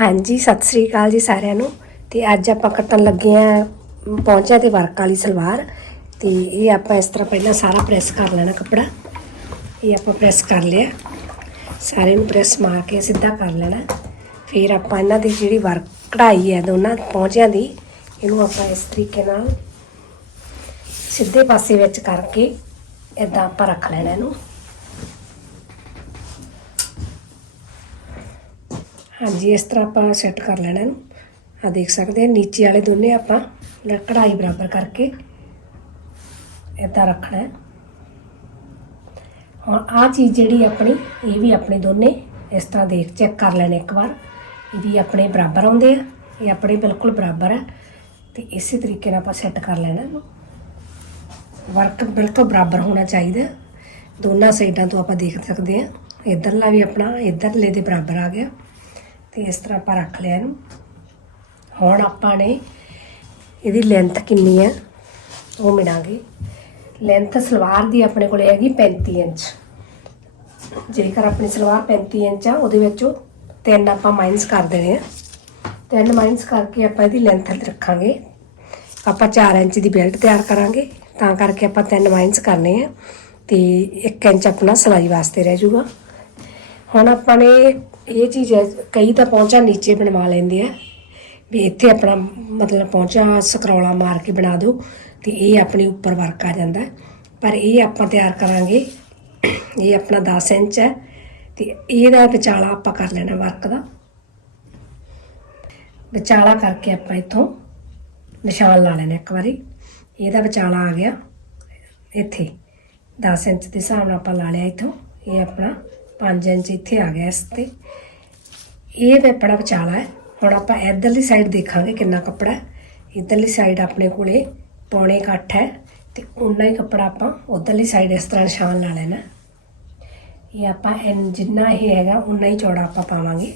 ਹਾਂਜੀ, ਸਤਿ ਸ੍ਰੀ ਅਕਾਲ ਜੀ ਸਾਰਿਆਂ ਨੂੰ। ਤੇ ਅੱਜ ਆਪਾਂ ਕੱਟਣ ਲੱਗੇ ਆ ਪਹੁੰਚਿਆ ਤੇ ਵਰਕ ਵਾਲੀ ਸਲਵਾਰ। ਤੇ ਇਹ ਆਪਾਂ ਇਸ ਤਰ੍ਹਾਂ ਪਹਿਲਾਂ ਸਾਰਾ ਪ੍ਰੈਸ ਕਰ ਲੈਣਾ ਕੱਪੜਾ। ਇਹ ਆਪਾਂ ਪ੍ਰੈਸ ਕਰ ਲਿਆ। ਸਾਰੇ ਨੂੰ ਪ੍ਰੈਸ ਮਾਰ ਕੇ ਸਿੱਧਾ ਕਰ ਲੈਣਾ। ਫਿਰ ਆਪਾਂ ਇਹਨਾਂ ਦੀ ਜਿਹੜੀ ਵਰਕ ਕਢਾਈ ਹੈ ਦੋਨਾਂ ਪਹੁੰਚਿਆਂ ਦੀ, ਇਹਨੂੰ ਆਪਾਂ ਇਸ ਤਰੀਕੇ ਨਾਲ ਸਿੱਧੇ ਪਾਸੇ ਵਿੱਚ ਕਰਕੇ ਇਦਾਂ ਆਪਾਂ ਰੱਖ ਲੈਣਾ ਇਹਨੂੰ। ਹਾਂਜੀ, ਇਸ ਤਰ੍ਹਾਂ ਆਪਾਂ ਸੈੱਟ ਕਰ ਲੈਣਾ ਇਹਨੂੰ। ਆ ਦੇਖ ਸਕਦੇ ਆ, ਨੀਚੇ ਵਾਲੇ ਦੋਨੇ ਆਪਾਂ ਕਢਾਈ ਬਰਾਬਰ ਕਰਕੇ ਇਦਾਂ ਰੱਖਣਾ ਹੈ। ਹੁਣ ਆ ਚੀਜ਼ ਜਿਹੜੀ ਆਪਣੀ, ਇਹ ਵੀ ਆਪਣੇ ਦੋਨੇ ਇਸ ਤਰ੍ਹਾਂ ਦੇਖ ਚੈੱਕ ਕਰ ਲੈਣੇ ਇੱਕ ਵਾਰ। ਇਹ ਵੀ ਆਪਣੇ ਬਰਾਬਰ ਆਉਂਦੇ ਆ, ਇਹ ਆਪਣੇ ਬਿਲਕੁਲ ਬਰਾਬਰ ਹੈ ਤੇ ਇਸੇ ਤਰੀਕੇ ਨਾਲ ਆਪਾਂ ਸੈੱਟ ਕਰ ਲੈਣਾ। ਇਹਨੂੰ ਵਰਕ ਬਿਲਕੁਲ ਬਰਾਬਰ ਹੋਣਾ ਚਾਹੀਦਾ। ਦੋਨਾਂ ਸਾਈਡਾਂ ਤੋਂ ਆਪਾਂ ਦੇਖ ਸਕਦੇ ਆ। ਇਧਰਲਾ ਵੀ ਆਪਣਾ, ਇਧਰਲੇ ਦੇ ਬਰਾਬਰ ਆ ਗਿਆ। ਤੇ ਇਸ ਤਰ੍ਹਾਂ ਆਪਾਂ ਰੱਖ ਲਿਆ ਇਹਨੂੰ। ਹੁਣ ਆਪਾਂ ਨੇ ਇਹਦੀ ਲੈਂਥ ਕਿੰਨੀ ਹੈ, ਉਹ ਮਿਣਾਂਗੇ ਲੈਂਥ ਸਲਵਾਰ ਦੀ ਆਪਣੇ ਕੋਲ ਹੈਗੀ 35 ਇੰਚ। ਜੇਕਰ ਆਪਣੀ ਸਲਵਾਰ 35 ਇੰਚ ਆ, ਉਹਦੇ ਵਿੱਚੋਂ ਤਿੰਨ ਆਪਾਂ ਮਾਈਨਸ ਕਰ ਦੇਣੇ ਆ। ਤਿੰਨ ਮਾਈਨਸ ਕਰਕੇ ਆਪਾਂ ਇਹਦੀ ਲੈਂਥ ਰੱਖਾਂਗੇ। ਆਪਾਂ 4 ਇੰਚ ਦੀ ਬੈਲਟ ਤਿਆਰ ਕਰਾਂਗੇ, ਤਾਂ ਕਰਕੇ ਆਪਾਂ ਤਿੰਨ ਮਾਈਨਸ ਕਰਨੇ ਆ। ਤੇ 1 ਇੰਚ ਆਪਣਾ ਸਿਲਾਈ ਵਾਸਤੇ ਰਹਿ ਜਾਊਗਾ। ਹੁਣ ਆਪਾਂ ਨੇ ਇਹ ਚੀਜ਼ ਹੈ, ਕਈ ਤਾਂ ਪਹੁੰਚਾ ਨੀਚੇ ਬਣਵਾ ਲੈਂਦੇ ਆ। ਵੀ ਇੱਥੇ ਆਪਣਾ ਮਤਲਬ ਪਹੁੰਚਾ ਸਕਰੋਲਾ ਮਾਰ ਕੇ ਬਣਾ ਦਿਓ ਤੇ ਇਹ ਆਪਣੇ ਉੱਪਰ ਵਰਕ ਆ ਜਾਂਦਾ। ਪਰ ਇਹ ਆਪਾਂ ਤਿਆਰ ਕਰਾਂਗੇ, ਇਹ ਆਪਣਾ 10 ਇੰਚ ਹੈ ਤੇ ਇਹਦਾ ਵਿਚਾਲਾ ਆਪਾਂ ਕਰ ਲੈਣਾ ਵਰਕ ਦਾ। ਵਿਚਾਲਾ ਕਰਕੇ ਆਪਾਂ ਇੱਥੋਂ ਨਿਸ਼ਾਨ ਲਾ ਲੈਣਾ ਇੱਕ ਵਾਰੀ। ਇਹਦਾ ਵਿਚਾਲਾ ਆ ਗਿਆ, ਇੱਥੇ। 10 ਇੰਚ ਦੇ ਹਿਸਾਬ ਨਾਲ ਆਪਾਂ ਲਾ ਲਿਆ ਇੱਥੋਂ, ਇਹ ਆਪਣਾ 5 ਇੰਚ ਇੱਥੇ ਆ ਗਿਆ ਇਸ ਤੇ। ਇਹ ਵੀ ਆਪਣਾ ਵਿਚਾਲਾ ਹੈ। ਹੁਣ ਆਪਾਂ ਇਧਰਲੀ ਸਾਈਡ ਦੇਖਾਂਗੇ ਕਿੰਨਾ ਕੱਪੜਾ ਹੈ। ਇਧਰਲੀ ਸਾਈਡ ਆਪਣੇ ਕੋਲੇ ਪੌਣੇ ਇਕੱਠ ਹੈ ਤੇ ਉਨਾ ਹੀ ਕੱਪੜਾ ਆਪਾਂ ਉਧਰਲੀ ਸਾਈਡ ਇਸ ਤਰ੍ਹਾਂ ਨਿਸ਼ਾਨ ਲਾ ਲੈਣਾ ਇਹ ਆਪਾਂ ਇਨ ਜਿੰਨਾ ਇਹ ਹੈਗਾ ਉਨਾ ਹੀ ਚੌੜਾ ਆਪਾਂ ਪਾਵਾਂਗੇ।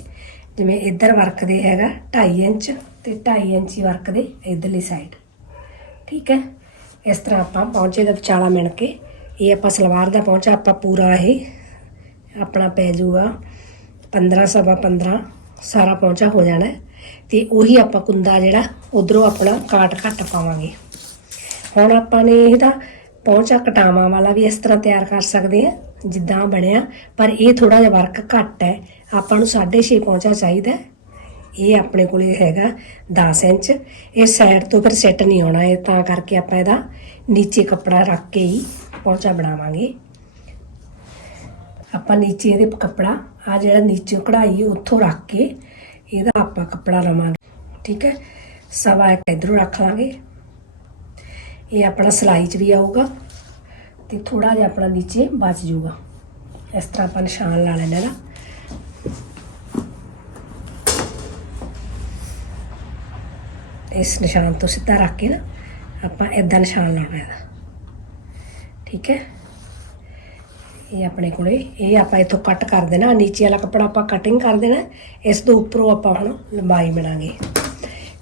ਜਿਵੇਂ ਇੱਧਰ ਵਰਕ ਦੇ ਹੈਗਾ 2.5 ਇੰਚ ਤੇ 2.5 ਇੰਚ ਹੀ ਵਰਕ ਦੇ ਇਧਰਲੀ ਸਾਈਡ ਠੀਕ ਹੈ? ਇਸ ਤਰ੍ਹਾਂ ਆਪਾਂ ਪਹੁੰਚੇ ਦਾ ਵਿਚਾਲਾ ਮਿਣ ਕੇ। ਇਹ ਆਪਾਂ ਸਲਵਾਰ ਦਾ ਪਹੁੰਚਾ, ਆਪਾਂ ਪੂਰਾ ਇਹ ਆਪਣਾ ਪੈ ਜਾਊਗਾ। 15 ਸਵਾ 15 ਸਾਰਾ ਪਹੁੰਚਾ ਹੋ ਜਾਣਾ ਹੈ ਤੇ ਉਹੀ ਆਪਾਂ ਕੁੰਦਾ ਜਿਹੜਾ, ਉਧਰੋਂ ਆਪਣਾ ਕਾਟ ਘੱਟ ਪਾਵਾਂਗੇ। ਹੁਣ ਆਪਾਂ ਨੇ ਇਹਦਾ ਪਹੁੰਚਾ ਕਟਾਵਾਂ ਵਾਲਾ ਵੀ ਇਸ ਤਰ੍ਹਾਂ ਤਿਆਰ ਕਰ ਸਕਦੇ ਆ ਜਿੱਦਾਂ ਬਣਿਆ, ਪਰ ਇਹ ਥੋੜਾ ਜਿਹਾ ਵਰਕ ਘੱਟ ਹੈ। ਆਪਾਂ ਨੂੰ 6.5 ਪਹੁੰਚਾ ਚਾਹੀਦਾ ਇਹ ਆਪਣੇ ਕੋਲੇ ਹੈਗਾ 10 ਇੰਚ। ਇਹ ਸਾਈਡ ਤੋਂ ਫਿਰ ਸੈੱਟ ਨਹੀਂ ਆਉਣਾ, ਇਹ ਤਾਂ ਕਰਕੇ ਆਪਾਂ ਇਹਦਾ ਨੀਚੇ ਕੱਪੜਾ ਰੱਖ ਕੇ ਹੀ ਪਹੁੰਚਾ ਬਣਾਵਾਂਗੇ। ਆਪਾਂ ਨੀਚੇ ਇਹਦੇ ਕੱਪੜਾ ਆ ਜਿਹੜਾ ਨੀਚੇ ਕਢਾਈ ਹੈ ਉੱਥੋਂ ਰੱਖ ਕੇ ਇਹਦਾ ਆਪਾਂ ਕੱਪੜਾ ਲਵਾਂਗੇ, ਠੀਕ ਹੈ? ਸਵਾ ਇੱਕ ਇਧਰੋਂ ਰੱਖ ਲਾਂਗੇ। ਇਹ ਆਪਣਾ ਸਿਲਾਈ 'ਚ ਵੀ ਆਊਗਾ ਤੇ ਥੋੜਾ ਜਿਹਾ ਆਪਣਾ ਨੀਚੇ ਬਚ ਜਾਊਗਾ। ਇਸ ਤਰ੍ਹਾਂ ਆਪਾਂ ਨਿਸ਼ਾਨ ਲਾ ਲੈਣਾ ਨਾ। ਇਸ ਨਿਸ਼ਾਨ ਤੋਂ ਸਿੱਧਾ ਰੱਖ ਕੇ ਨਾ ਆਪਾਂ ਇਦਾਂ ਨਿਸ਼ਾਨ ਲਾਉਣਾ ਇਹਦਾ। ਠੀਕ ਹੈ? ਇਹ ਆਪਣੇ ਕੋਲੇ, ਇਹ ਆਪਾਂ ਇੱਥੋਂ ਕੱਟ ਕਰ ਦੇਣਾ, ਨੀਚੇ ਵਾਲਾ ਕੱਪੜਾ ਆਪਾਂ ਕਟਿੰਗ ਕਰ ਦੇਣਾ, ਇਸ ਤੋਂ ਉੱਪਰੋਂ ਆਪਾਂ ਹੁਣ ਲੰਬਾਈ ਬਣਾਂਗੇ।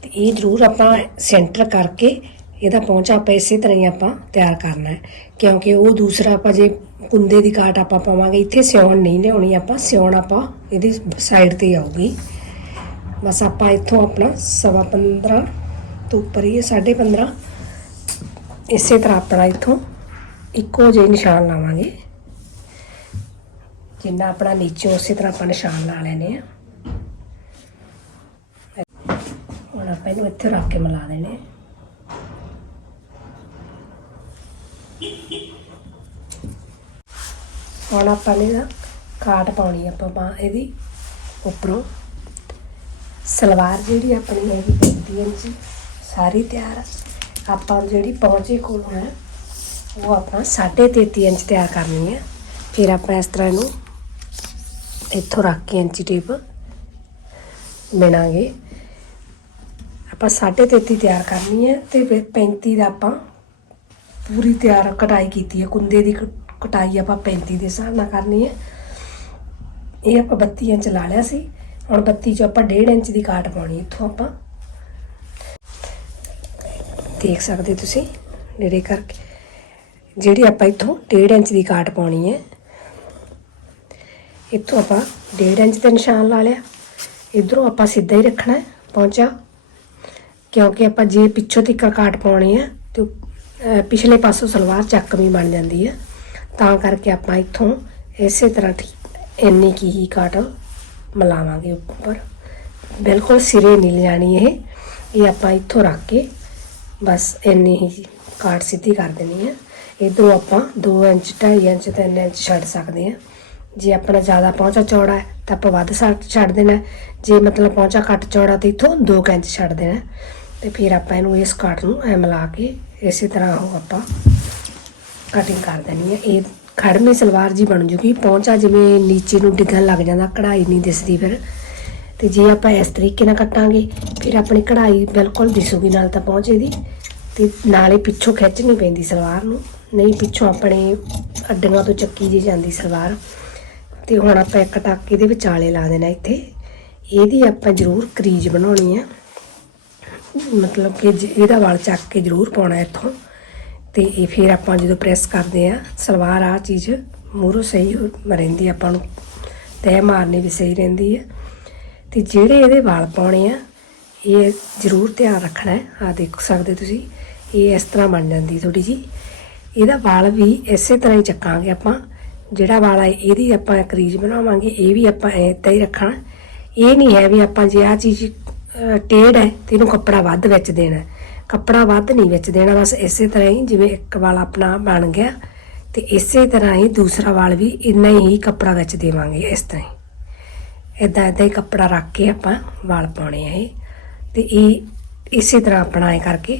ਤੇ ਇਹ ਜ਼ਰੂਰ ਆਪਾਂ ਸੈਂਟਰ ਕਰਕੇ ਇਹਦਾ ਪਹੁੰਚਾ ਆਪਾਂ ਇਸੇ ਤਰ੍ਹਾਂ ਹੀ ਆਪਾਂ ਤਿਆਰ ਕਰਨਾ ਹੈ। ਕਿਉਂਕਿ ਉਹ ਦੂਸਰਾ ਆਪਾਂ ਜੇ ਕੁੰਦੇ ਦੀ ਕਾਟ ਆਪਾਂ ਪਾਵਾਂਗੇ, ਇੱਥੇ ਸਿਉਣ ਨਹੀਂ ਲਿਆਉਣੀ ਆਪਾਂ, ਸਿਉਣ ਆਪਾਂ ਇਹਦੀ ਸਾਈਡ ਤੇ ਆਊਗੀ। ਬਸ ਆਪਾਂ ਇੱਥੋਂ ਆਪਣਾ ਸਵਾ 15 ਤੋਂ ਉੱਪਰ ਹੀ ਹੈ 15.5 ਇਸੇ ਤਰ੍ਹਾਂ ਆਪਣਾ ਇੱਥੋਂ ਇੱਕੋ ਜਿਹੇ ਨਿਸ਼ਾਨ ਲਾਵਾਂਗੇ। ਜਿੰਨਾ ਆਪਣਾ ਨੀਚੇ ਉਸੇ ਤਰ੍ਹਾਂ ਆਪਾਂ ਨਿਸ਼ਾਨ ਲਾ ਲੈਨੇ ਆ ਹੁਣ ਆਪਾਂ ਇਹਨੂੰ ਇੱਥੇ ਰੱਖ ਕੇ ਮਿਲਾ ਦੇਣੇ ਹੁਣ ਆਪਾਂ ਨੇ ਨਾ ਕਾਟ ਪਾਉਣੀ ਆਪਾਂ ਬਾਂਹ ਇਹਦੀ ਉੱਪਰੋਂ। ਸਲਵਾਰ ਜਿਹੜੀ ਆਪਣੀ ਹੈਗੀ 35 ਇੰਚ ਸਾਰੀ ਤਿਆਰ ਆਪਾਂ ਜਿਹੜੀ ਪਹੁੰਚੇ ਕੋਲ ਹੈ, ਉਹ ਆਪਾਂ 33.5 ਇੰਚ ਤਿਆਰ ਕਰਨੀ ਹੈ। ਫਿਰ ਆਪਾਂ ਇਸ ਤਰ੍ਹਾਂ ਇਹਨੂੰ ਇੱਥੋਂ ਰੱਖ ਕੇ ਇੰਚੀ ਟੇਪ ਮਿਣਾਂਗੇ ਆਪਾਂ 33.5 ਤਿਆਰ ਕਰਨੀ ਹੈ ਤੇ ਫਿਰ 35 ਦਾ ਆਪਾਂ ਪੂਰੀ ਤਿਆਰ ਕਟਾਈ ਕੀਤੀ ਹੈ। ਕੁੰਦੇ ਦੀ ਕਟਾਈ ਆਪਾਂ 35 ਦੇ ਹਿਸਾਬ ਨਾਲ ਕਰਨੀ ਹੈ। ਇਹ ਆਪਾਂ 32 ਇੰਚ ਲਾ ਲਿਆ ਸੀ। ਹੁਣ 32 ਚੋਂ ਆਪਾਂ 1.5 ਇੰਚ ਦੀ ਕਾਟ ਪਾਉਣੀ ਇੱਥੋਂ ਆਪਾਂ। ਦੇਖ ਸਕਦੇ ਤੁਸੀਂ ਨੇੜੇ ਕਰਕੇ। ਜਿਹੜੀ ਆਪਾਂ ਇੱਥੋਂ 1.5 ਇੰਚ ਦੀ ਕਾਟ ਪਾਉਣੀ ਹੈ। ਇੱਥੋਂ ਆਪਾਂ 1.5 ਇੰਚ ਦਾ ਨਿਸ਼ਾਨ ਲਾ ਲਿਆ। ਇਧਰੋਂ ਆਪਾਂ ਸਿੱਧਾ ਹੀ ਰੱਖਣਾ ਹੈ, ਪਹੁੰਚਾ। ਕਿਉਂਕਿ ਆਪਾਂ ਜੇ ਪਿੱਛੋਂ ਤੱਕ ਕਾਟ ਪਾਉਣੀ ਹੈ, ਤੇ ਪਿਛਲੇ ਪਾਸੋਂ ਸਲਵਾਰ ਚੱਕਵੀਂ ਬਣ ਜਾਂਦੀ ਹੈ। ਤਾਂ ਕਰਕੇ ਆਪਾਂ ਇੱਥੋਂ ਇਸੇ ਤਰ੍ਹਾਂ ਠੀਕ, ਇੰਨੀ ਕੀ ਹੀ ਕਾਟ ਮਲਾਵਾਂਗੇ ਉੱਪਰ। ਬਿਲਕੁਲ ਸਿਰੇ ਨਹੀਂ ਲਿਜਾਣੀ ਇਹ। ਇਹ ਆਪਾਂ ਇੱਥੋਂ ਰੱਖ ਕੇ ਬਸ ਇੰਨੀ ਹੀ ਕਾਟ ਸਿੱਧੀ ਕਰ ਦੇਣੀ ਹੈ। ਇਧਰੋਂ ਆਪਾਂ 2 ਇੰਚ 2.5 ਇੰਚ 3 ਇੰਚ ਛੱਡ ਸਕਦੇ ਹਾਂ। ਜੇ ਆਪਣਾ ਜ਼ਿਆਦਾ ਪਹੁੰਚਾ ਚੌੜਾ ਹੈ, ਤਾਂ ਆਪਾਂ ਵੱਧ ਛੱਡ ਛੱਡ ਦੇਣਾ ਜੇ ਮਤਲਬ ਪਹੁੰਚਾ ਘੱਟ ਚੌੜਾ ਤੇ ਇਥੋਂ 2 ਇੰਚ ਛੱਡ ਦੇਣਾ ਹੈ। ਤੇ ਫਿਰ ਆਪਾਂ ਇਹਨੂੰ ਇਸ ਕਾਟ ਨੂੰ ਐ ਮਿਲਾ ਕੇ ਇਸੇ ਤਰ੍ਹਾਂ ਉਹ ਆਪਾਂ ਕਟਿੰਗ ਕਰ ਦੇਣੀ ਹੈ। ਇਹ ਖੜਮੀ ਸਲਵਾਰ ਜੀ ਬਣ ਜੂਗੀ। ਪਹੁੰਚਾ ਜਿਵੇਂ ਨੀਚੇ ਨੂੰ ਡਿੱਗਣ ਲੱਗ ਜਾਂਦਾ, ਕਢਾਈ ਨਹੀਂ ਦਿਸਦੀ ਫਿਰ। ਤੇ ਜੇ ਆਪਾਂ ਇਸ ਤਰੀਕੇ ਨਾਲ ਕੱਟਾਂਗੇ, ਫਿਰ ਆਪਣੀ ਕਢਾਈ ਬਿਲਕੁਲ ਦਿਸੂਗੀ, ਨਾਲ ਤਾਂ ਪਹੁੰਚੇ ਦੀ। ਤੇ ਨਾਲੇ ਪਿੱਛੋਂ ਖਿੱਚਣੀ ਪੈਂਦੀ ਸਲਵਾਰ ਨੂੰ। ਨਹੀਂ, ਪਿੱਛੋਂ ਆਪਣੇ ਅੱਡੀਆਂ ਤੋਂ ਚੱਕੀ ਜੀ ਜਾਂਦੀ ਸਲਵਾਰ। ਤੇ ਹੁਣ ਆਪਾਂ ਇੱਕ ਟਾਕੇ ਦੇ ਵਿਚਾਲੇ ਲਾ ਦੇਣਾ ਇੱਥੇ। ਇਹਦੀ ਆਪਾਂ ਜ਼ਰੂਰ ਕਰੀਜ ਬਣਾਉਣੀ ਆ। ਮਤਲਬ ਕਿ ਜ- ਇਹਦਾ ਵਾਲ ਚੱਕ ਕੇ ਜ਼ਰੂਰ ਪਾਉਣਾ ਇੱਥੋਂ। ਤੇ ਇਹ ਫਿਰ ਆਪਾਂ ਜਦੋਂ ਪ੍ਰੈਸ ਕਰਦੇ ਆ, ਸਲਵਾਰ ਆ ਚੀਜ਼ ਮੂਹਰੋਂ ਸਹੀ ਰਹਿੰਦੀ ਆਪਾਂ ਨੂੰ। ਤੈ ਮਾਰਨੀ ਵੀ ਸਹੀ ਰਹਿੰਦੀ ਹੈ ਤੇ ਜਿਹੜੇ ਇਹਦੇ ਵਾਲ ਪਾਉਣੇ ਆ, ਇਹ ਜ਼ਰੂਰ ਧਿਆਨ ਰੱਖਣਾ ਹੈ। ਆ ਦੇਖ ਸਕਦੇ ਤੁਸੀਂ, ਇਹ ਇਸ ਤਰ੍ਹਾਂ ਬਣ ਜਾਂਦੀ ਥੋੜੀ ਜੀ ਇਹਦਾ ਵਾਲ ਵੀ ਇਸੇ ਤਰ੍ਹਾਂ ਹੀ ਚੱਕਾਂਗੇ ਆਪਾਂ। ਜਿਹੜਾ ਵਾਲਾ ਇਹਦੀ ਆਪਾਂ ਕਰੀਜ ਬਣਾਵਾਂਗੇ ਇਹ ਵੀ ਆਪਾਂ ਏਦਾਂ ਹੀ ਰੱਖਣਾ ਇਹ ਨਹੀਂ ਹੈ ਵੀ ਆਪਾਂ ਜੇ ਆ ਚੀਜ਼ ਅਹ, ਟੇਢ ਹੈ ਤੇ ਇਹਨੂੰ ਕੱਪੜਾ ਵੱਧ ਵਿੱਚ ਦੇਣਾ ਕੱਪੜਾ ਵੱਧ ਨਹੀਂ ਵਿੱਚ ਦੇਣਾ ਬਸ ਇਸੇ ਤਰ੍ਹਾਂ ਹੀ ਜਿਵੇਂ ਇੱਕ ਵਾਲ ਆਪਣਾ ਬਣ ਗਿਆ ਤੇ ਇਸੇ ਤਰ੍ਹਾਂ ਹੀ ਦੂਸਰਾ ਵਾਲ ਵੀ ਇੰਨਾ ਹੀ ਕੱਪੜਾ ਵਿੱਚ ਦੇਵਾਂਗੇ ਇਸ ਤਰ੍ਹਾਂ ਹੀ। ਇਦਾਂ ਇਦਾਂ ਹੀ ਕੱਪੜਾ ਰੱਖ ਕੇ ਆਪਾਂ ਵਾਲ ਪਾਉਣੇ ਆ ਇਹ। ਤੇ ਇਹ ਇਸੇ ਤਰ੍ਹਾਂ ਆਪਣਾ ਇਹ ਕਰਕੇ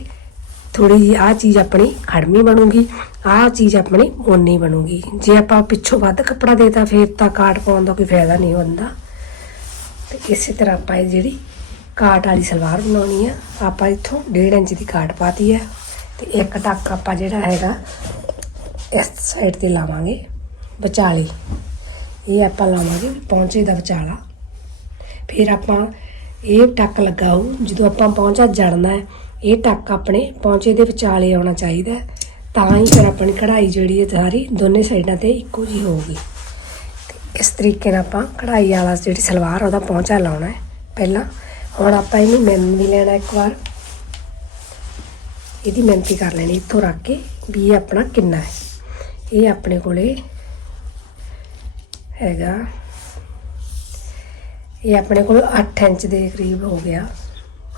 ਥੋੜੀ ਜਿਹੀ ਆ ਚੀਜ਼ ਆਪਣੀ ਖੜਮੀ ਬਣੂਗੀ ਆ ਚੀਜ਼ ਆਪਣੀ ਮੋਨੀ ਬਣੂਗੀ। ਜੇ ਆਪਾਂ ਪਿੱਛੋਂ ਵੱਧ ਕੱਪੜਾ ਦੇਤਾ ਫਿਰ ਤਾਂ ਕਾਟ ਪਾਉਣ ਦਾ ਕੋਈ ਫਾਇਦਾ ਨਹੀਂ ਹੁੰਦਾ। ਤੇ ਇਸੇ ਤਰ੍ਹਾਂ ਆਪਾਂ ਇਹ ਜਿਹੜੀ ਕਾਟ ਵਾਲੀ ਸਲਵਾਰ ਬਣਾਉਣੀ ਆ, ਆਪਾਂ ਇੱਥੋਂ 1.5 ਇੰਚ ਦੀ ਕਾਟ ਪਾਤੀ ਹੈ ਤੇ ਇੱਕ ਟੱਕ ਆਪਾਂ ਜਿਹੜਾ ਹੈਗਾ, ਇਸ ਸਾਈਡ ਤੇ ਲਾਵਾਂਗੇ ਵਿਚਾਲੇ। ਇਹ ਆਪਾਂ ਲਾਵਾਂਗੇ ਪੌਂਚੇ ਦਾ ਵਿਚਾਲਾ। ਫਿਰ ਆਪਾਂ ਇਹ ਟੱਕ ਲੱਗਾ ਹੋਊ ਜਦੋਂ ਆਪਾਂ ਪੌਂਚਾ ਜੜਨਾ ਹੈ ਇਹ ਟੱਕ ਆਪਣੇ ਪੌਂਚੇ ਦੇ ਵਿਚਾਲੇ ਆਉਣਾ ਚਾਹੀਦਾ ਤਾਂ ਹੀ ਫਿਰ ਆਪਣੀ ਕਢਾਈ ਜਿਹੜੀ ਹੈ ਸਾਰੀ ਦੋਨੇ ਸਾਈਡਾਂ ਤੇ ਇੱਕੋ ਜੀ ਹੋਊਗੀ। ਤੇ ਇਸ ਤਰੀਕੇ ਨਾਲ ਆਪਾਂ ਕਢਾਈ ਵਾਲਾ ਜਿਹੜੀ ਸਲਵਾਰ ਉਹਦਾ ਪੌਂਚਾ ਲਾਉਣਾ ਹੈ। ਪਹਿਲਾਂ ਹੁਣ ਆਪਾਂ ਇਹਨੂੰ ਮਿਣ ਵੀ ਲੈਣਾ ਇੱਕ ਵਾਰ। ਇਹਦੀ ਮਿਹਨਤੀ ਕਰ ਲੈਣੀ ਇੱਥੋਂ ਰੱਖ ਕੇ ਵੀ ਇਹ ਆਪਣਾ ਕਿੰਨਾ ਹੈ। ਇਹ ਆਪਣੇ ਕੋਲੇ ਹੈਗਾ। ਇਹ ਆਪਣੇ ਕੋਲ 8 ਇੰਚ ਦੇ ਕਰੀਬ ਹੋ ਗਿਆ।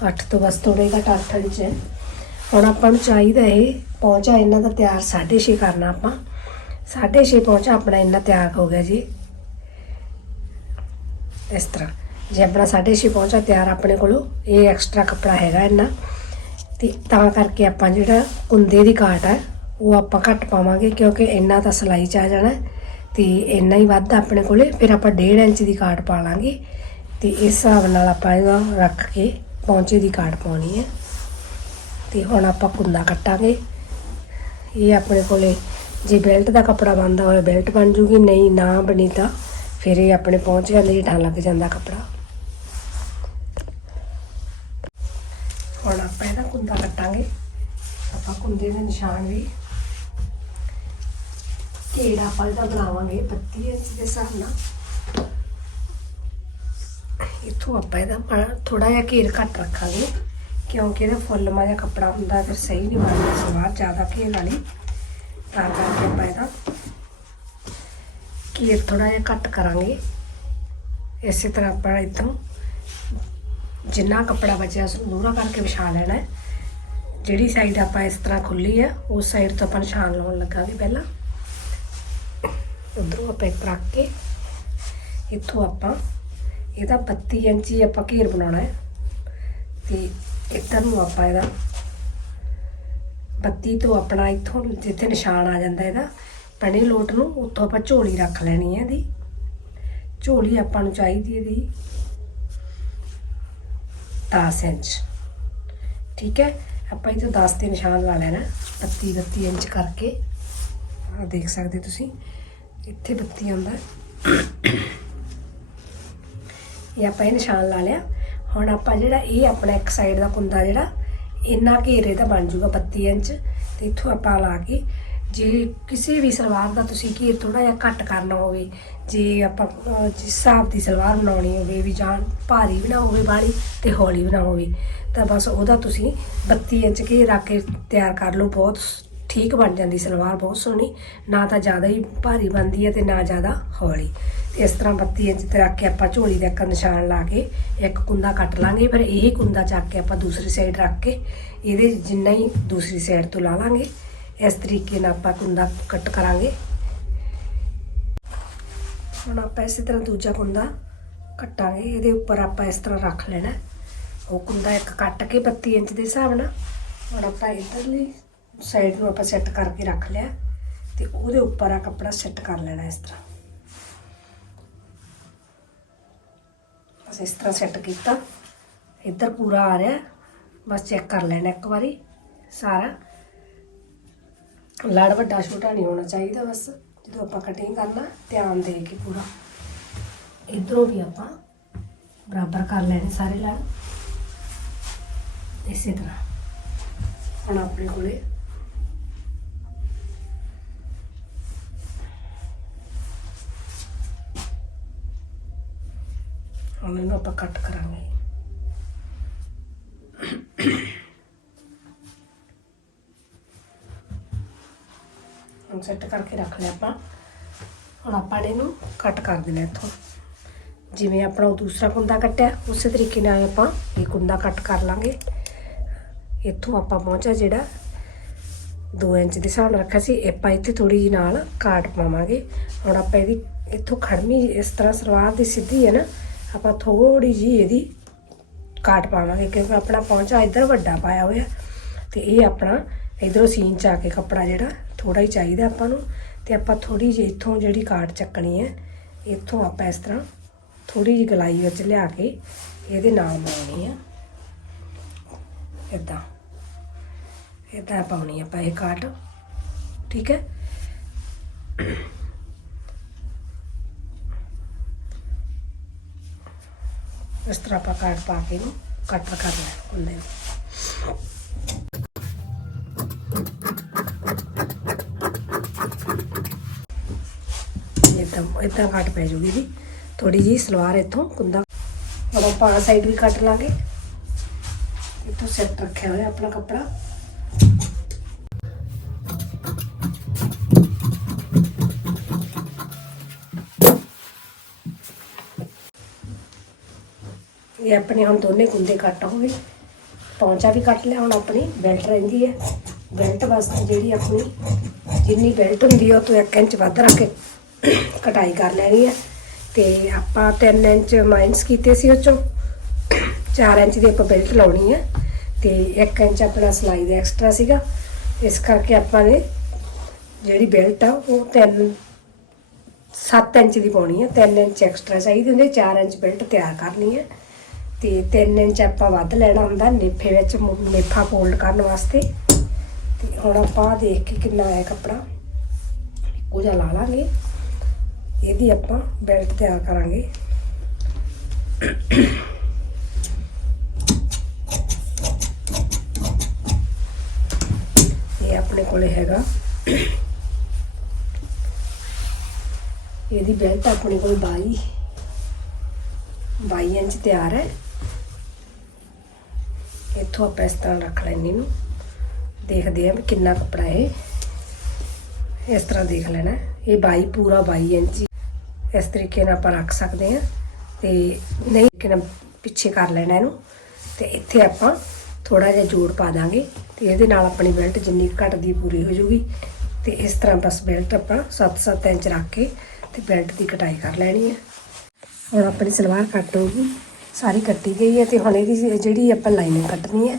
8 ਤੋਂ ਬਸ ਥੋੜੇ ਘੱਟ 8 ਇੰਚ ਹੈ। ਹੁਣ ਆਪਾਂ ਨੂੰ ਚਾਹੀਦਾ ਇਹ ਪਹੁੰਚਾ ਇਹਨਾਂ ਦਾ ਤਿਆਰ 6.5 ਕਰਨਾ ਆਪਾਂ। 6.5 ਪਹੁੰਚਾ ਆਪਣਾ ਇੰਨਾ ਤਿਆਰ ਹੋ ਗਿਆ ਜੀ। ਇਸ ਤਰ੍ਹਾਂ। ਜੇ ਆਪਣਾ 6.5 ਪਹੁੰਚਾ ਤਿਆਰ ਆਪਣੇ ਕੋਲੋਂ, ਇਹ ਐਕਸਟਰਾ ਕੱਪੜਾ ਹੈਗਾ ਇੰਨਾ। ਤੇ ਤਾਂ ਕਰਕੇ ਆਪਾਂ ਜਿਹੜਾ ਕੁੰਦੇ ਦੀ ਕਾਟ ਹੈ, ਉਹ ਆਪਾਂ ਘੱਟ ਪਾਵਾਂਗੇ ਕਿਉਂਕਿ ਇੰਨਾ ਤਾਂ ਸਲਾਈ ਚ ਆ ਜਾਣਾ ਹੈ। ਤੇ ਇੰਨਾ ਹੀ ਵੱਧ ਆਪਣੇ ਕੋਲੇ, ਫਿਰ ਆਪਾਂ 1.5 ਇੰਚ ਦੀ ਕਾਟ ਪਾ ਲਾਂਗੇ। ਤੇ ਇਸ ਹਿਸਾਬ ਨਾਲ ਆਪਾਂ ਇਹਦਾ ਰੱਖ ਕੇ ਪੌਂਚੇ ਦੀ ਕਾਟ ਪਾਉਣੀ ਹੈ। ਤੇ ਹੁਣ ਆਪਾਂ ਕੁੰਦਾ ਕੱਟਾਂਗੇ। ਇਹ ਆਪਣੇ ਕੋਲੇ ਜੇ ਬੈਲਟ ਦਾ ਕੱਪੜਾ ਬਣਦਾ ਹੋਵੇ ਬੈਲਟ ਬਣ ਜੂਗੀ, ਨਹੀਂ ਨਾ ਬਣੀ ਤਾਂ ਫਿਰ ਇਹ ਆਪਣੇ ਪਹੁੰਚਿਆਂ ਦੇ ਢਾਂ ਲੱਗ ਜਾਂਦਾ ਕੱਪੜਾ। ਹੁਣ ਆਪਾਂ ਇਹਦਾ ਕੁੰਦਾ ਕੱਟਾਂਗੇ। ਆਪਾਂ ਕੁੰਦੇ ਦੇ ਨਿਸ਼ਾਨ ਵੀ ਕਿਹੜਾ ਆਪਾਂ ਇਹਦਾ ਬਣਾਵਾਂਗੇ 32 ਇੰਚ ਦੇ ਹਿਸਾਬ ਨਾਲ। ਇੱਥੋਂ ਆਪਾਂ ਇਹਦਾ ਥੋੜਾ ਜਿਹਾ ਘੇਰ ਘੱਟ ਰੱਖਾਂਗੇ, ਕਿਉਂਕਿ ਇਹਦਾ ਫੁੱਲ ਮਾ ਜਿਹਾ ਕੱਪੜਾ ਹੁੰਦਾ, ਫਿਰ ਸਹੀ ਨਹੀਂ ਬਣਦਾ ਸਲਵਾਰ ਜ਼ਿਆਦਾ ਘੇਰ ਵਾਲੀ ਤਾਂ ਕਰਕੇ ਆਪਾਂ ਇਹਦਾ ਘੇਰ ਥੋੜਾ ਜਿਹਾ ਘੱਟ ਕਰਾਂਗੇ। ਇਸੇ ਤਰ੍ਹਾਂ ਆਪਾਂ ਇੱਥੋਂ ਜਿੰਨਾ ਕੱਪੜਾ ਬਚਿਆ ਉਸ ਨੂੰ ਦੂਰਾ ਕਰਕੇ ਵਿਛਾ ਲੈਣਾ ਹੈ। ਜਿਹੜੀ ਸਾਈਡ ਆਪਾਂ ਇਸ ਤਰ੍ਹਾਂ ਖੁੱਲੀ ਆ ਉਸ ਸਾਈਡ ਤੋਂ ਆਪਾਂ ਨਿਸ਼ਾਨ ਲਾਉਣ ਲੱਗਾਂਗੇ ਪਹਿਲਾਂ। ਉਧਰੋਂ ਆਪਾਂ ਇੱਕ ਰੱਖ ਕੇ, ਇੱਥੋਂ ਆਪਾਂ ਇਹਦਾ 32 ਇੰਚੀ ਆਪਾਂ ਘੇਰ ਬਣਾਉਣਾ ਹੈ। ਤੇ ਇੱਧਰ ਨੂੰ ਆਪਾਂ ਇਹਦਾ 32 ਤੋਂ ਆਪਣਾ ਇੱਥੋਂ ਜਿੱਥੇ ਨਿਸ਼ਾਨ ਆ ਜਾਂਦਾ ਇਹਦਾ, ਪਣੇ ਲੋਟ ਨੂੰ ਉੱਥੋਂ ਆਪਾਂ ਝੋਲੀ ਰੱਖ ਲੈਣੀ ਹੈ ਇਹਦੀ। ਝੋਲੀ ਆਪਾਂ ਨੂੰ ਚਾਹੀਦੀ ਇਹਦੀ 10 ਇੰਚ। ਠੀਕ ਹੈ? ਆਪਾਂ ਇਹ ਤੋਂ 10 ਦੇ ਨਿਸ਼ਾਨ ਲਾ ਲੈਣਾ 32 32 ਇੰਚ ਕਰਕੇ। ਆ ਦੇਖ ਸਕਦੇ ਤੁਸੀਂ, ਇੱਥੇ 32 ਆਉਂਦਾ ਇਹ ਆਪਾਂ ਇਹ ਨਿਸ਼ਾਨ ਲਾ ਲਿਆ। ਹੁਣ ਆਪਾਂ ਜਿਹੜਾ ਇਹ ਆਪਣਾ ਇੱਕ ਸਾਈਡ ਦਾ ਕੁੰਦਾ ਜਿਹੜਾ, ਇੰਨਾ ਘੇਰੇ ਦਾ ਬਣ ਜੂਗਾ 32 ਇੰਚ। ਤੇ ਇੱਥੋਂ ਆਪਾਂ ਲਾ ਕੇ, ਜੇ ਕਿਸੇ ਵੀ ਸਲਵਾਰ ਦਾ ਤੁਸੀਂ ਘੇਰ ਥੋੜਾ ਜਿਹਾ ਘੱਟ ਕਰਨਾ ਹੋਵੇ, ਜੇ ਆਪਾਂ ਜਿਸ ਹਿਸਾਬ ਦੀ ਸਲਵਾਰ ਬਣਾਉਣੀ ਹੋਵੇ ਵੀ ਜਾਂ ਭਾਰੀ ਬਣਾ ਹੋਵੇ ਬਾਹਲੀ ਤੇ ਹੌਲੀ ਬਣਾ ਹੋਵੇ, ਤਾਂ ਬਸ ਉਹਦਾ ਤੁਸੀਂ 32 ਇੰਚ ਘੇਰ ਰੱਖ ਕੇ ਤਿਆਰ ਕਰ ਲਓ, ਬਹੁਤ ਠੀਕ ਬਣ ਜਾਂਦੀ, ਸਲਵਾਰ ਬਹੁਤ ਸੋਹਣੀ। ਨਾ ਤਾਂ ਜ਼ਿਆਦਾ ਹੀ ਭਾਰੀ ਬਣਦੀ ਹੈ ਤੇ ਨਾ ਜ਼ਿਆਦਾ ਹੌਲੀ। ਇਸ ਤਰ੍ਹਾਂ 32 ਇੰਚ ਤੇ ਰੱਖ ਕੇ ਆਪਾਂ ਝੋਲੀ ਦਾ ਇੱਕ ਨਿਸ਼ਾਨ ਲਾ ਕੇ ਇੱਕ ਕੁੰਦਾ ਕੱਟ ਲਾਂਗੇ। ਫਿਰ ਇਹ ਕੁੰਦਾ ਚੱਕ ਕੇ ਆਪਾਂ ਦੂਸਰੀ ਸਾਈਡ ਰੱਖ ਕੇ ਇਹਦੇ ਜਿੰਨਾ ਹੀ ਦੂਸਰੀ ਸਾਈਡ ਤੋਂ ਲਾ ਲਾਂਗੇ। ਇਸ ਤਰੀਕੇ ਨਾਲ ਆਪਾਂ ਕੁੰਦਾ ਕੱਟ ਕਰਾਂਗੇ। ਹੁਣ ਆਪਾਂ ਇਸੇ ਤਰ੍ਹਾਂ ਦੂਜਾ ਕੁੰਦਾ ਕੱਟਾਂਗੇ। ਇਹਦੇ ਉੱਪਰ ਆਪਾਂ ਇਸ ਤਰ੍ਹਾਂ ਰੱਖ ਲੈਣਾ। ਉਹ ਕੁੰਦਾ ਇੱਕ ਕੱਟ ਕੇ 32 ਇੰਚ ਦੇ ਹਿਸਾਬ ਨਾਲ। ਹੁਣ ਆਪਾਂ ਇਧਰਲੀ ਸਾਈਡ ਨੂੰ ਆਪਾਂ ਸੈੱਟ ਕਰਕੇ ਰੱਖ ਲਿਆ ਤੇ ਉਹਦੇ ਉੱਪਰ ਆ ਕੱਪੜਾ ਸੈੱਟ ਕਰ ਲੈਣਾ ਇਸ ਤਰ੍ਹਾਂ। ਬਸ ਇਸ ਤਰ੍ਹਾਂ ਸੈੱਟ ਕੀਤਾ। ਇੱਧਰ ਪੂਰਾ ਆ ਰਿਹਾ। ਬਸ ਚੈੱਕ ਕਰ ਲੈਣਾ ਇੱਕ ਵਾਰੀ ਸਾਰਾ। ਲੜ ਵੱਡਾ ਛੋਟਾ ਨਹੀਂ ਹੋਣਾ ਚਾਹੀਦਾ ਬਸ। ਜਦੋਂ ਆਪਾਂ ਕਟਿੰਗ ਕਰਨਾ, ਧਿਆਨ ਦੇ ਕੇ ਪੂਰਾ। ਇਧਰੋਂ ਵੀ ਆਪਾਂ ਬਰਾਬਰ ਕਰ ਲੈਣੇ ਸਾਰੇ ਲੜ। ਇਸੇ ਤਰ੍ਹਾਂ। ਹੁਣ ਆਪਣੇ ਕੋਲੇ ਹੁਣ ਇਹਨੂੰ ਆਪਾਂ ਕੱਟ ਕਰਾਂਗੇ। ਹੁਣ ਸੈੱਟ ਕਰਕੇ ਰੱਖ ਲਿਆ ਆਪਾਂ। ਹੁਣ ਆਪਾਂ ਇਹਨੂੰ ਕੱਟ ਕਰ ਦੇਣਾ ਇੱਥੋਂ। ਜਿਵੇਂ ਆਪਣਾ ਉਹ ਦੂਸਰਾ ਕੁੰਦਾ ਕੱਟਿਆ, ਉਸੇ ਤਰੀਕੇ ਨਾਲ ਆਪਾਂ ਇਹ ਕੁੰਦਾ ਕੱਟ ਕਰ ਲਾਂਗੇ। ਇੱਥੋਂ ਆਪਾਂ ਪਹੁੰਚਿਆ ਜਿਹੜਾ 2 ਇੰਚ ਦੇ ਹਿਸਾਬ ਨਾਲ ਰੱਖਿਆ ਸੀ। ਆਪਾਂ ਇੱਥੇ ਥੋੜੀ ਜਿਹੀ ਨਾਲ ਕਾਟ ਪਾਵਾਂਗੇ। ਹੁਣ ਆਪਾਂ ਇਹਦੀ ਇੱਥੋਂ ਖੜਮੀ ਇਸ ਤਰ੍ਹਾਂ ਸਲਵਾਰ ਦੀ ਸਿੱਧੀ ਹੈ ਨਾ ਆਪਾਂ ਥੋੜੀ ਜਿਹੀ ਇਹਦੀ ਕਾਟ ਪਾਵਾਂਗੇ ਕਿਉਂਕਿ ਆਪਣਾ ਪਹੁੰਚਾ ਇੱਧਰ ਵੱਡਾ ਪਾਇਆ ਹੋਇਆ ਤੇ ਇਹ ਆਪਣਾ ਇਧਰੋਂ ਸੀਨ ਚ ਆ ਕੇ ਕੱਪੜਾ ਜਿਹੜਾ ਥੋੜਾ ਹੀ ਚਾਹੀਦਾ ਆਪਾਂ ਨੂੰ ਤੇ ਆਪਾਂ ਥੋੜੀ ਜਿਹੀ ਇੱਥੋਂ ਜਿਹੜੀ ਕਾਟ ਚੱਕਣੀ ਹੈ, ਇੱਥੋਂ ਆਪਾਂ ਇਸ ਤਰ੍ਹਾਂ ਥੋੜੀ ਜਿਹੀ ਗਲਾਈ ਵਿੱਚ ਲਿਆ ਕੇ ਇਹਦੇ ਨਾਲ ਪਾਉਣੀ ਆ। ਇਦਾਂ ਇਦਾਂ ਪਾਉਣੀ ਆਪਾਂ ਇਹ ਕਾਟ ਠੀਕ ਹੈ? ਇਸ ਤਰ੍ਹਾਂ ਆਪਾਂ ਕਾਟ ਪਾ ਕੇ ਇਹਨੂੰ ਕੱਟ ਕਰ ਲੈਣਾ ਕੁੰਡੇ ਨੂੰ। ਇਦਾਂ ਇਦਾਂ ਕੱਟ ਪੈ ਜੂਗੀ ਜੀ। ਥੋੜੀ ਜੀ ਸਲਵਾਰ ਇੱਥੋਂ ਕੁੰਦਾ ਹੁਣ ਆਪਾਂ ਸਾਈਡ ਵੀ ਕੱਟ ਲਾਂਗੇ। ਇੱਥੋਂ ਸੈੱਟ ਰੱਖਿਆ ਹੋਇਆ ਆਪਣਾ ਕੱਪੜਾ। ਇਹ ਆਪਣੇ ਹੁਣ ਦੋਨੇ ਕੁੰਦੇ ਕੱਟ ਹੋ ਗਏ। ਪੌਂਚਾ ਵੀ ਕੱਟ ਲਿਆ, ਹੁਣ ਆਪਣੀ ਬੈਲਟ ਰਹਿੰਦੀ ਹੈ। ਬੈਲਟ ਵਾਸਤੇ ਜਿਹੜੀ ਆਪਣੀ ਜਿੰਨੀ ਬੈਲਟ ਹੁੰਦੀ ਹੈ ਉਹ ਤੋਂ 1 ਇੰਚ ਵੱਧ ਰੱਖ ਕੇ ਕਟਾਈ ਕਰ ਲੈਣੀ ਹੈ ਤੇ ਆਪਾਂ 3 ਇੰਚ ਮਾਈਨਸ ਕੀਤੇ ਸੀ ਉਹ ਚੋਂ 4 ਇੰਚ ਦੀ ਆਪਾਂ ਬੈਲਟ ਲਾਉਣੀ ਹੈ ਤੇ 1 ਇੰਚ ਆਪਣਾ ਸਿਲਾਈ ਦਾ ਐਕਸਟਰਾ ਸੀਗਾ। ਇਸ ਕਰਕੇ ਆਪਾਂ ਨੇ ਜਿਹੜੀ ਬੈਲਟ ਆ, ਉਹ 3 7 ਇੰਚ ਦੀ ਪਾਉਣੀ ਹੈ 3 ਇੰਚ ਐਕਸਟਰਾ ਚਾਹੀਦੇ ਹੁੰਦੀ 4 ਇੰਚ ਬੈਲਟ ਤਿਆਰ ਕਰਨੀ ਹੈ ਤੇ 3 ਇੰਚ ਆਪਾਂ ਵੱਧ ਲੈਣਾ ਹੁੰਦਾ ਨੇਫੇ ਵਿੱਚ ਮੁ- ਨੇਫਾ ਫੋਲਡ ਕਰਨ ਵਾਸਤੇ। ਤੇ ਹੁਣ ਆਪਾਂ ਦੇਖ ਕੇ ਕਿੰਨਾ ਆਇਆ ਕੱਪੜਾ। ਉਹ ਜਿਹਾ ਲਾ ਲਾਂਗੇ। ਇਹਦੀ ਆਪਾਂ ਬੈਲਟ ਤਿਆਰ ਕਰਾਂਗੇ। ਇਹ ਆਪਣੇ ਕੋਲੇ ਹੈਗਾ। ਇਹਦੀ ਬੈਲਟ ਆਪਣੇ ਕੋਲ 22 22 ਇੰਚ ਤਿਆਰ ਹੈ। ਇੱਥੋਂ ਆਪਾਂ ਇਸ ਤਰ੍ਹਾਂ ਰੱਖ ਲੈਣੀ ਨੂੰ ਦੇਖਦੇ ਆ ਵੀ ਕਿੰਨਾ ਕੱਪੜਾ ਇਹ ਇਸ ਤਰ੍ਹਾਂ ਦੇਖ ਲੈਣਾ। ਇਹ ਬਾਈ, ਪੂਰਾ ਬਾਈ ਇੰਚ ਇਸ ਤਰੀਕੇ ਨਾਲ ਆਪਾਂ ਰੱਖ ਸਕਦੇ ਹਾਂ। ਤੇ ਨਹੀਂ ਕਿ ਪਿੱਛੇ ਕਰ ਲੈਣਾ ਇਹਨੂੰ। ਤੇ ਇੱਥੇ ਆਪਾਂ ਥੋੜਾ ਜਿਹਾ ਜੋੜ ਪਾ ਦਾਂਗੇ। ਤੇ ਇਹਦੇ ਨਾਲ ਆਪਣੀ ਬੈਲਟ ਜਿੰਨੀ ਕੁ ਘਟਦੀ ਪੂਰੀ ਹੋ ਜਾਊਗੀ। ਤੇ ਇਸ ਤਰ੍ਹਾਂ ਬਸ ਬੈਲਟ ਆਪਾਂ 7-7 ਇੰਚ ਰੱਖ ਕੇ ਤੇ ਬੈਲਟ ਦੀ ਕਟਾਈ ਕਰ ਲੈਣੀ ਹੈ। ਹੁਣ ਆਪਣੀ ਸਲਵਾਰ ਕੱਟ ਹੋ ਸਾਰੀ ਕੱਟੀ ਗਈ ਹੈ ਤੇ ਹੁਣ ਇਹਦੀ ਜਿਹੜੀ ਆਪਾਂ ਲਾਈਨਿੰਗ ਕੱਟਣੀ ਹੈ,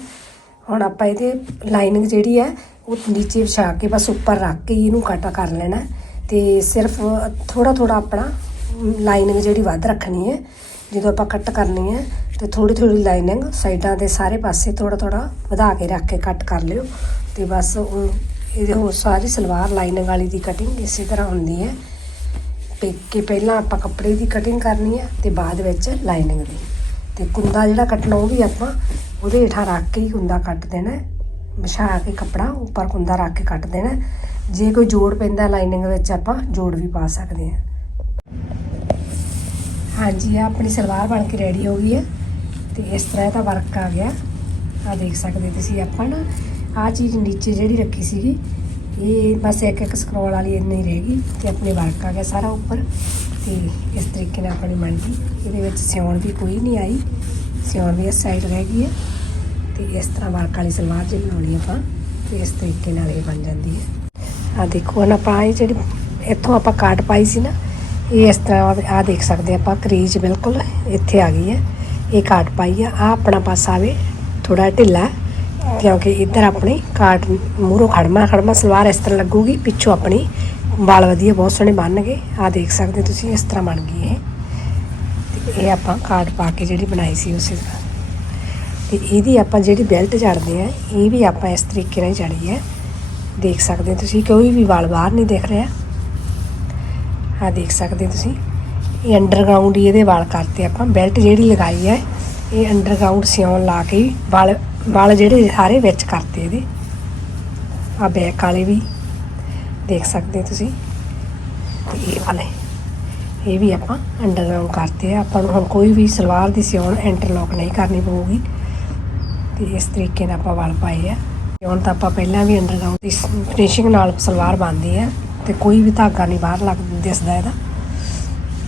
ਹੁਣ ਆਪਾਂ ਇਹਦੇ ਲਾਈਨਿੰਗ ਜਿਹੜੀ ਹੈ, ਉਹ ਨੀਚੇ ਵਿਛਾ ਕੇ ਬਸ ਉੱਪਰ ਰੱਖ ਕੇ ਇਹਨੂੰ ਕੱਟ ਕਰ ਲੈਣਾ ਹੈ। ਤੇ ਸਿਰਫ ਥੋੜਾ ਥੋੜਾ ਆਪਣਾ ਲਾਈਨਿੰਗ ਜਿਹੜੀ ਵੱਧ ਰੱਖਣੀ ਹੈ, ਜਦੋਂ ਆਪਾਂ ਕੱਟ ਕਰਨੀ ਹੈ, ਤੇ ਥੋੜੀ ਥੋੜੀ ਲਾਈਨਿੰਗ ਸਾਈਡਾਂ ਦੇ ਸਾਰੇ ਪਾਸੇ ਥੋੜਾ ਥੋੜਾ ਵਧਾ ਕੇ ਰੱਖ ਕੇ ਕੱਟ ਕਰ ਲਿਓ। ਤੇ ਬਸ ਉਹ ਇਹਦੇ ਹੋਰ ਸਾਰੀ ਸਲਵਾਰ ਲਾਈਨਿੰਗ ਵਾਲੀ ਦੀ ਕਟਿੰਗ ਇਸੇ ਤਰ੍ਹਾਂ ਹੁੰਦੀ ਹੈ। ਤੇ ਕਿ ਪਹਿਲਾਂ ਆਪਾਂ ਕੱਪੜੇ ਦੀ ਕਟਿੰਗ ਕਰਨੀ ਹੈ ਤੇ ਬਾਅਦ ਵਿੱਚ ਲਾਈਨਿੰਗ ਦੀ। ਤੇ ਕੁੰਦਾ ਜਿਹੜਾ ਕੱਟਣਾ ਉਹ ਵੀ ਆਪਾਂ ਉਹਦੇ ਹੇਠਾਂ ਰੱਖ ਕੇ ਹੀ ਕੁੰਦਾ ਕੱਟ ਦੇਣਾ ਵਿਛਾ ਕੇ ਕੱਪੜਾ ਉੱਪਰ ਕੁੰਦਾ ਰੱਖ ਕੇ ਕੱਟ ਦੇਣਾ ਜੇ ਕੋਈ ਜੋੜ ਪੈਂਦਾ ਲਾਈਨਿੰਗ ਵਿੱਚ ਆਪਾਂ ਜੋੜ ਵੀ ਪਾ ਸਕਦੇ ਹਾਂ। ਹਾਂਜੀ ਆ ਆਪਣੀ ਸਲਵਾਰ ਬਣ ਕੇ ਰੈਡੀ ਹੋ ਗਈ ਹੈ ਤੇ ਇਸ ਤਰ੍ਹਾਂ ਇਹਦਾ ਵਰਕ ਆ ਗਿਆ। ਆ ਦੇਖ ਸਕਦੇ ਤੁਸੀਂ ਆਪਾਂ ਨਾ ਆ ਚੀਜ਼ ਨੀਚੇ ਜਿਹੜੀ ਰੱਖੀ ਸੀਗੀ, ਇਹ ਬਸ ਇੱਕ ਇੱਕ ਸਕਰੋਲ ਵਾਲੀ ਇੰਨੀ ਰਹਿ ਗਈ ਤੇ ਆਪਣੇ ਵਰਕ ਆ ਗਿਆ ਸਾਰਾ ਉੱਪਰ। ਤੇ ਇਸ ਤਰੀਕੇ ਨਾਲ ਆਪਣੀ ਬਣ ਇਹਦੇ ਵਿੱਚ ਸਿਉਣ ਦੀ ਕੋਈ ਨਹੀਂ ਆਈ। ਸਿਉਣ ਦੀ ਇਸ ਸਾਈਡ ਰਹਿ ਗਈ ਹੈ ਤੇ ਇਸ ਤਰ੍ਹਾਂ ਵਰਕ ਵਾਲੀ ਸਲਵਾਰ ਜੇ ਬਣਾਉਣੀ ਆਪਾਂ, ਤੇ ਇਸ ਤਰੀਕੇ ਨਾਲ ਇਹ ਬਣ ਜਾਂਦੀ ਹੈ। ਆ ਦੇਖੋ, ਹੁਣ ਆਪਾਂ ਇਹ ਜਿਹੜੀ ਇੱਥੋਂ ਆਪਾਂ ਕਾਟ ਪਾਈ ਸੀ ਨਾ, ਇਹ ਇਸ ਤਰ੍ਹਾਂ ਆ ਦੇਖ ਸਕਦੇ ਆਪਾਂ, ਕਰੀਜ ਬਿਲਕੁਲ ਇੱਥੇ ਆ ਗਈ ਹੈ। ਇਹ ਕਾਟ ਪਾਈ ਆ ਆ ਆਪਣਾ ਪਾਸਾ ਆਵੇ ਥੋੜਾ ਢਿੱਲਾ, ਕਿਉਂਕਿ ਇੱਧਰ ਆਪਣੀ ਕਾਟ ਮੂਹਰੋਂ ਖੜਮਾ ਖੜਮਾ ਸਲਵਾਰ ਇਸ ਤਰ੍ਹਾਂ ਲੱਗੂਗੀ, ਪਿੱਛੋਂ ਆਪਣੀ ਵਾਲ ਵਧੀਆ, ਬਹੁਤ ਸੋਹਣੇ ਬਣ ਗਏ ਆ ਦੇਖ ਸਕਦੇ ਤੁਸੀਂ, ਇਸ ਤਰ੍ਹਾਂ ਬਣ ਗਈ ਇਹ। ਤੇ ਇਹ ਆਪਾਂ ਕਾਰਡ ਪਾ ਕੇ ਜਿਹੜੀ ਬਣਾਈ ਸੀ ਉਸੇ ਤਰ੍ਹਾਂ ਤੇ ਇਹਦੀ ਆਪਾਂ ਜਿਹੜੀ ਬੈਲਟ ਜੜਦੇ ਆ, ਇਹ ਵੀ ਆਪਾਂ ਇਸ ਤਰੀਕੇ ਨਾਲ ਹੀ ਜੜੀ ਹੈ। ਦੇਖ ਸਕਦੇ ਤੁਸੀਂ, ਕੋਈ ਵੀ ਵਾਲ ਬਾਹਰ ਨਹੀਂ ਦਿਖ ਰਿਹਾ। ਆ ਦੇਖ ਸਕਦੇ ਤੁਸੀਂ, ਇਹ ਅੰਡਰਗਰਾਉਂਡ ਹੀ ਇਹਦੇ ਵਾਲ ਕਰਤੇ ਆਪਾਂ। ਬੈਲਟ ਜਿਹੜੀ ਲਗਾਈ ਹੈ, ਇਹ ਅੰਡਰਗਰਾਉਂਡ ਸਿਉਣ ਲਾ ਕੇ ਹੀ ਵਾਲ ਵਾਲ ਜਿਹੜੇ ਸਾਰੇ ਵਿੱਚ ਕਰਤੇ ਇਹਦੇ। ਆ ਬੈਕ ਵਾਲੇ ਵੀ। ਦੇਖ ਸਕਦੇ ਤੁਸੀਂ। ਤੇ ਇਹ ਵਾਲੇ ਇਹ ਵੀ ਆਪਾਂ ਅੰਡਰਗਰਾਉਂਡ ਕਰਤੇ ਆ। ਆਪਾਂ ਨੂੰ ਹੁਣ ਕੋਈ ਵੀ ਸਲਵਾਰ ਦੀ ਸਿਉਣ ਇੰਟਰਲੌਕ ਨਹੀਂ ਕਰਨੀ ਪਊਗੀ। ਤੇ ਇਸ ਤਰੀਕੇ ਨਾਲ ਆਪਾਂ ਵਲ ਪਾਏ ਆ। ਹੁਣ ਤਾਂ ਆਪਾਂ ਪਹਿਲਾਂ ਵੀ ਅੰਡਰਗਰਾਉਂਡ ਦੀ ਫਿਨਿਸ਼ਿੰਗ ਨਾਲ ਸਲਵਾਰ ਬਣਦੀ ਹੈ ਤੇ ਕੋਈ ਵੀ ਧਾਗਾ ਨਹੀਂ ਬਾਹਰ ਲੱਗ ਦਿਸਦਾ ਇਹਦਾ।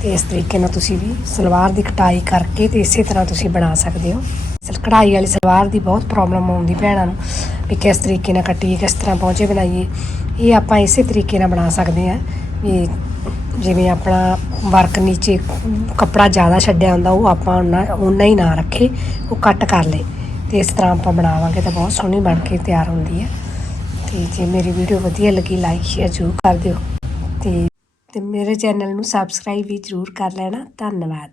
ਤੇ ਇਸ ਤਰੀਕੇ ਨਾਲ ਤੁਸੀਂ ਵੀ ਸਲਵਾਰ ਦੀ ਕਟਾਈ ਕਰਕੇ ਤੇ ਇਸੇ ਤਰ੍ਹਾਂ ਤੁਸੀਂ ਬਣਾ ਸਕਦੇ ਹੋ। ਸਲ, ਕਢਾਈ ਵਾਲੀ ਸਲਵਾਰ ਦੀ ਬਹੁਤ ਪ੍ਰੋਬਲਮ ਆਉਂਦੀ ਭੈਣਾਂ ਨੂੰ। ਵੀ ਕਿਸ ਤਰੀਕੇ ਨਾਲ ਕੱਟੀਏ, ਕਿਸ ਤਰ੍ਹਾਂ ਪਹੁੰਚੇ ਬਣਾਈਏ। ਇਹ ਆਪਾਂ ਇਸੇ ਤਰੀਕੇ ਨਾਲ ਬਣਾ ਸਕਦੇ ਹਾਂ ਵੀ ਜਿਵੇਂ ਆਪਣਾ ਵਰਕ ਨੀਚੇ ਕੱਪੜਾ ਜ਼ਿਆਦਾ ਛੱਡਿਆ ਹੁੰਦਾ, ਉਹ ਆਪਾਂ ਉਨਾ ਉਨਾ ਹੀ ਨਾ ਰੱਖੇ, ਉਹ ਕੱਟ ਕਰ ਲੇ ਤੇ ਇਸ ਤਰ੍ਹਾਂ ਆਪਾਂ ਬਣਾਵਾਂਗੇ ਤਾਂ ਬਹੁਤ ਸੋਹਣੀ ਬਣ ਕੇ ਤਿਆਰ ਹੁੰਦੀ ਹੈ। ਤੇ ਜੇ ਮੇਰੀ ਵੀਡੀਓ ਵਧੀਆ ਲੱਗੀ ਲਾਈਕ ਸ਼ੇਅਰ ਜ਼ਰੂਰ ਕਰ ਦਿਓ। ਤੇ ਤੇ ਮੇਰੇ ਚੈਨਲ ਨੂੰ ਸਬਸਕ੍ਰਾਈਬ ਵੀ ਜ਼ਰੂਰ ਕਰ ਲੈਣਾ। ਧੰਨਵਾਦ।